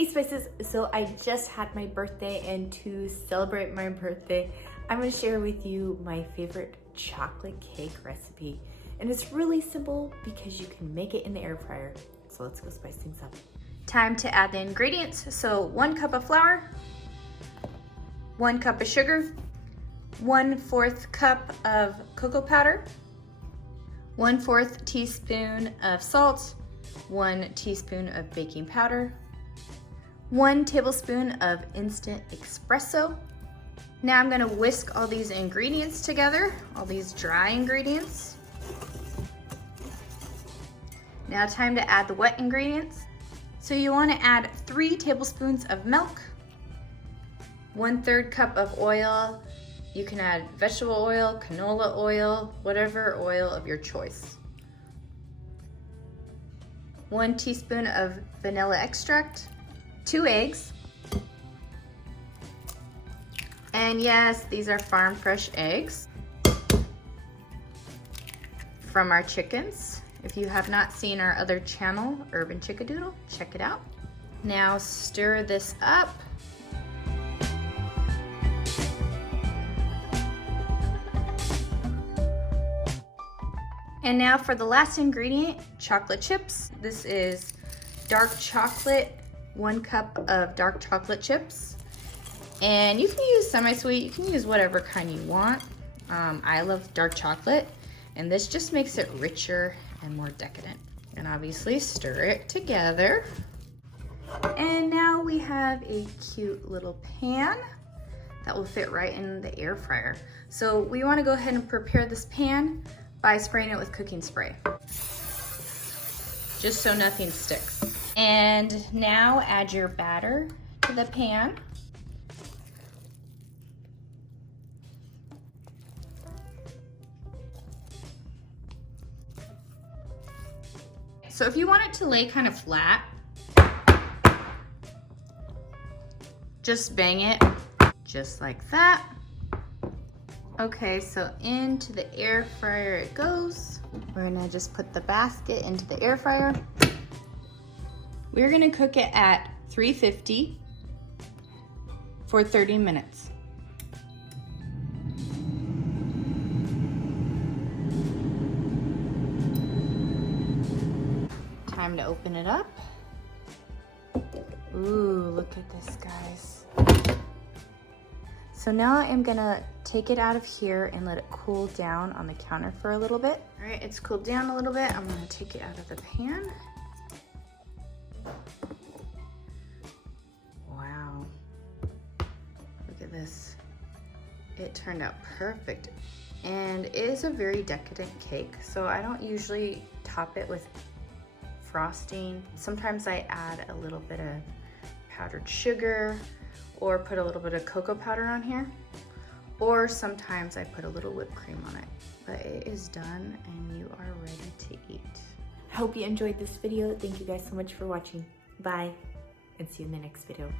Hey Spices, so I just had my birthday, and to celebrate my birthday, I'm gonna share with you my favorite chocolate cake recipe. And it's really simple because you can make it in the air fryer. So let's go spice things up. Time to add the ingredients. So 1 cup of flour, 1 cup of sugar, 1/4 cup of cocoa powder, 1/4 teaspoon of salt, 1 teaspoon of baking powder, 1 tablespoon of instant espresso. Now I'm gonna whisk all these ingredients together, all these dry ingredients. Now time to add the wet ingredients. So you wanna add 3 tablespoons of milk, 1/3 cup of oil. You can add vegetable oil, canola oil, whatever oil of your choice. 1 teaspoon of vanilla extract, 2 eggs, and yes, these are farm fresh eggs from our chickens. If you have not seen our other channel, Urban Chickadoodle, check it out. Now stir this up. And now for the last ingredient, chocolate chips. This is dark chocolate, 1 cup of dark chocolate chips. And you can use semi-sweet, you can use whatever kind you want. I love dark chocolate, and this just makes it richer and more decadent. And obviously stir it together. And now we have a cute little pan that will fit right in the air fryer. So we wanna go ahead and prepare this pan by spraying it with cooking spray, just so nothing sticks. And now add your batter to the pan. So if you want it to lay kind of flat, just bang it just like that. Okay, so into the air fryer it goes. We're gonna just put the basket into the air fryer. We're gonna cook it at 350 for 30 minutes. Time to open it up. Ooh, look at this, guys. So now I'm gonna take it out of here and let it cool down on the counter for a little bit. All right, it's cooled down a little bit. I'm gonna take it out of the pan. Wow, look at this. It turned out perfect. And it is a very decadent cake, so I don't usually top it with frosting. Sometimes I add a little bit of powdered sugar or put a little bit of cocoa powder on here, or sometimes I put a little whipped cream on it. But it is done and you are ready to eat. I hope you enjoyed this video. Thank you guys so much for watching. Bye, and see you in the next video.